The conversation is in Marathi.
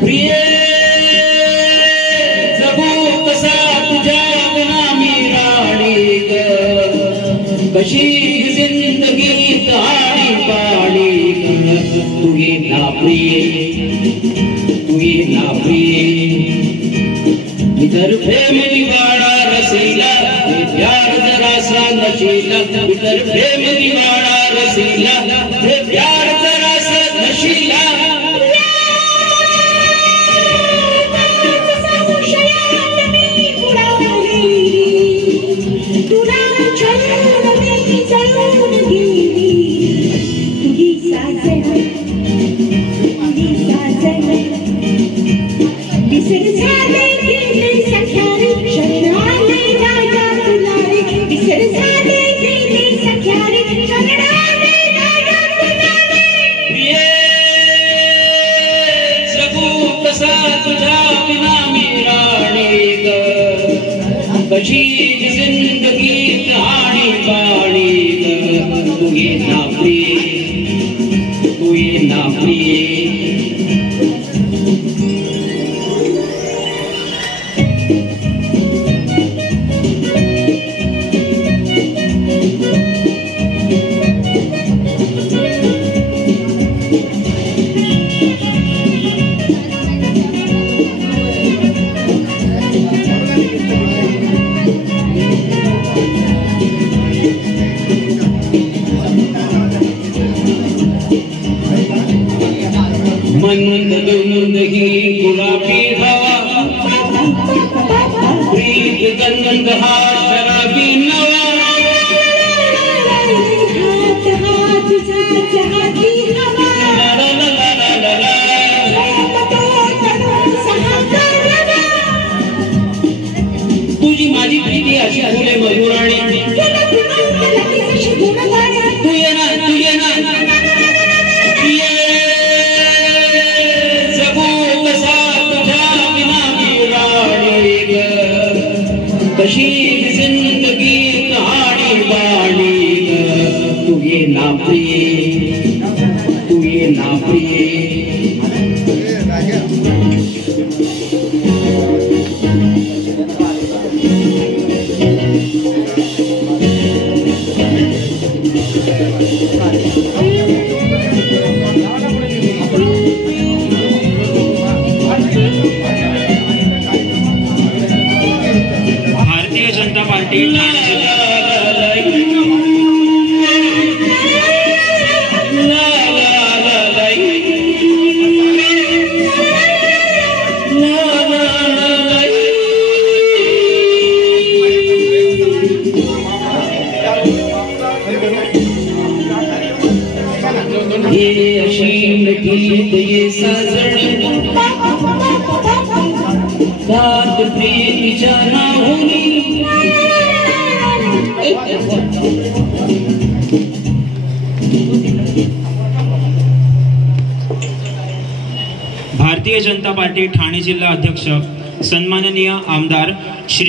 प्रिय जगू कसा तुझ्या बिना मी राणी ग, कशी जिंदगी कहाणी पाणी तू ये ना प्रिय, तू ये ना प्रिय। इधर प्रेम निवाड़ा रसीला, प्यार जरा सा नशीला, इधर प्रेम निवाड़ा रसीला, प्यार जरा सा नशीला। कशी जिंदगी कहानी पानी तू ये ना प्रिय, तू ये ना प्रिय। मंद गंध ही गुलाबी हवा, प्रीत गंध हा शराबी नवा, तुझी माझी प्रीती अशी फुले मधुराणी, तू ये ना, तू ये ना कशी जिंदगी कहानी बाणी तू ये ना प्रिय, तू ये ना प्रिय। भारतीय जनता पार्टी ये अशीम गीत ये साजन बात प्रीतीच्या नावानी। भारतीय जनता पार्टी ठाणे जिल्हा अध्यक्ष सन्माननीय आमदार श्री